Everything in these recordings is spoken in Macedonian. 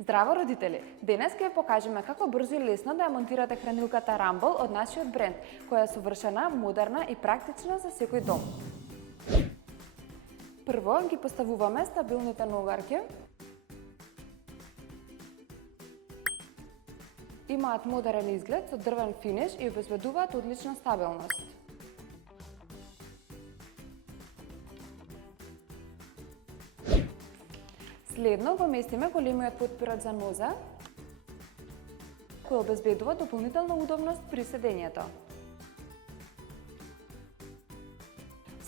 Здраво родители! Денес ќе ви покажеме како брзо и лесно да ја монтирате хранилката Rumble од нашиот бренд, која е совршена, модерна и практична за секој дом. Прво ги поставуваме стабилните ногарки. Имаат модерен изглед со дрвен финиш и обезбедуваат одлична стабилност. Следно го местиме големиот потпирач за нозе, кој обезбедува дополнителна удобност при седењето.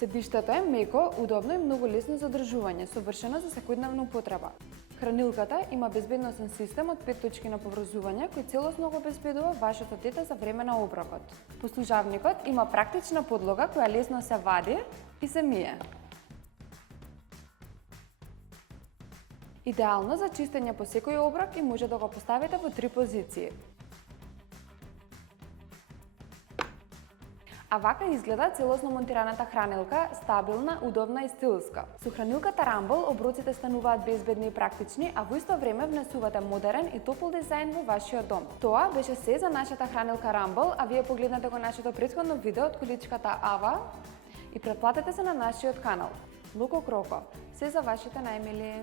Седиштето е меко, удобно и многу лесно за одржување, совршено за секојдневна употреба. Хранилката има безбедносен систем од 5 точки на поврзување кој целосно го обезбедува вашето дете за време на оброкот. Послужавникот има практична подлога која лесно се вади и се мие. Идеално за чистење по секој оброк и може да го поставите во 3 позиции. А вака изгледа целосно монтираната хранилка, стабилна, удобна и стилска. Со хранилката Rumble оброците стануваат безбедни и практични, а во исто време внесувате модерен и топол дизајн во вашиот дом. Тоа беше се за нашата хранилка Rumble, а вие погледнете го нашето претходно видео од количката Ава и претплатете се на нашиот канал. Луко Кроко, се за вашите најмили!